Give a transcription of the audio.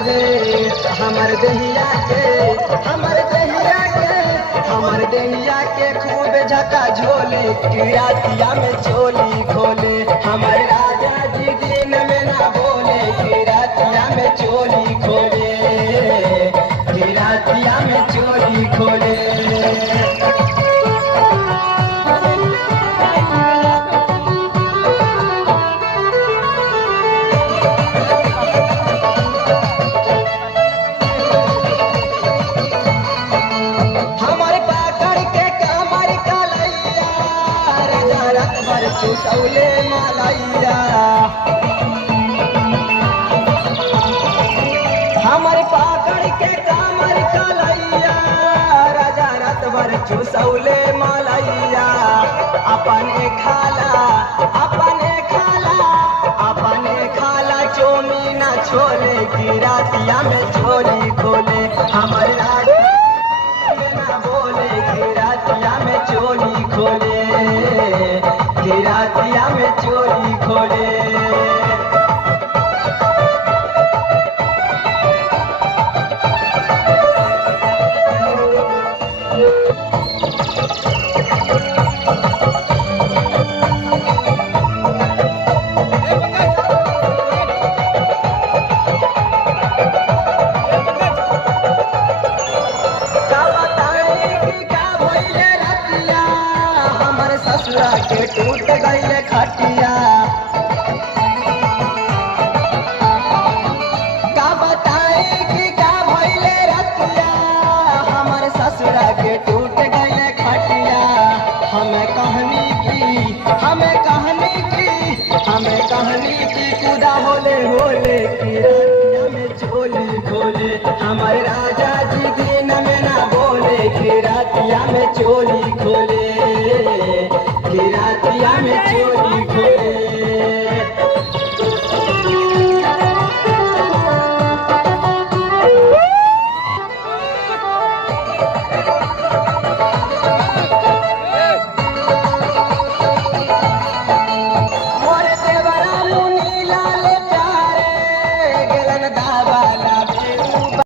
आवे हमर दहिया के खूब झका झोले कि रातिया में चोली खोले। हमर राजा जी दिन में ना बोले कि रातिया में चोली खोले, कि रातिया में चोली खोले। चुसौले मालैया हमर पाकड़ के कामर कलैया, राजा रात भर चुसौले मालैया। अपने खाला चोमी ना छोले कि रातिया में चोली खोले। हमर राजा ना बोले कि रातिया में चोली खोले, कि रातिया में चोली खोले। ससुरा के टूट गईले खटिया, का बताए कि का भइले रतिया। हमर ससुरा के टूट गईले खटिया। हमें कहनी की कुदा होले कि रातिया में चोली खोले। हमर राजा जी दिन में ना बोले कि रातिया में चोली खोले, कि रातिया में चोली खोले।